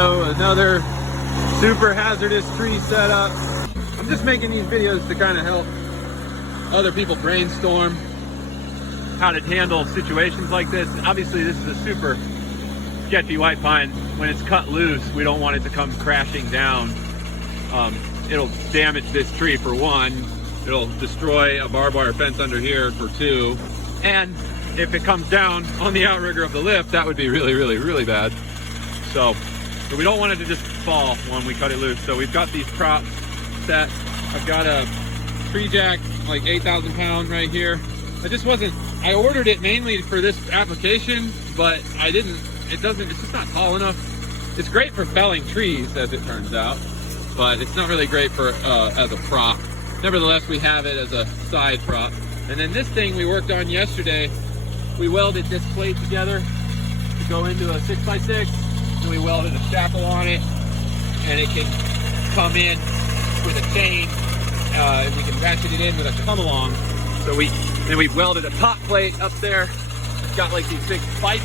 So another super hazardous tree setup. I'm just making these videos to kind of help other people brainstorm how to handle situations like this. Obviously this is a super sketchy white pine. When it's cut loose, we don't want it to come crashing down. It'll damage this tree for one. It'll destroy a barbed wire fence under here for two. And if it comes down on the outrigger of the lift, that would be really, really, really bad. So we don't want it to just fall when we cut it loose. So we've got these props set. I've got a tree jack, like 8,000 pound right here. I ordered it mainly for this application, but it's just not tall enough. It's great for felling trees, as it turns out, but it's not really great for as a prop. Nevertheless, we have it as a side prop. And then this thing we worked on yesterday, we welded this plate together to go into a 6x6, and we welded a shackle on it, and it can come in with a chain, and we can ratchet it in with a come-along. So then we welded a top plate up there. It's got like these big spikes.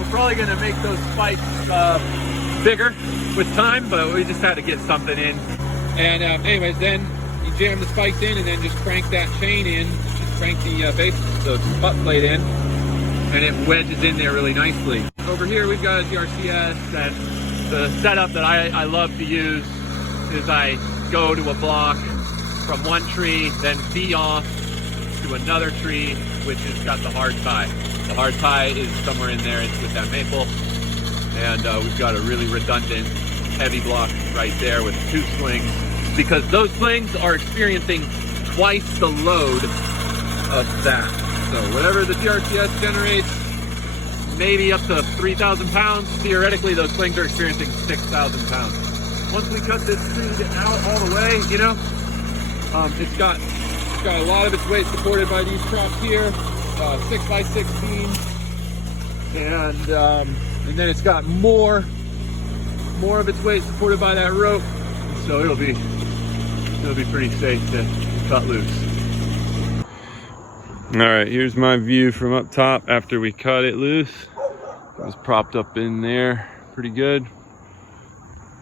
We're probably gonna make those spikes bigger with time, but we just had to get something in. And anyways, then you jam the spikes in and then just crank that chain in, just crank the the butt plate in, and it wedges in there really nicely. Over here we've got a TRCS, and the setup that I love to use is I go to a block from one tree, then bee off to another tree, which has got the hard tie. The hard tie is somewhere in there with that maple, and we've got a really redundant heavy block right there with two slings, because those slings are experiencing twice the load of that. So whatever the TRCS generates, maybe up to 3,000 pounds, theoretically those slings are experiencing 6,000 pounds. Once we cut this tree out all the way, you know, it's got a lot of its weight supported by these props here, 6x16, and then it's got more of its weight supported by that rope, so it'll be pretty safe to cut loose. All right, here's my view from up top after we cut it loose. It was propped up in there pretty good.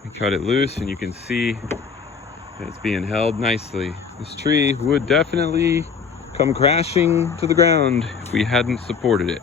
We cut it loose, and you can see that it's being held nicely. This tree would definitely come crashing to the ground if we hadn't supported it.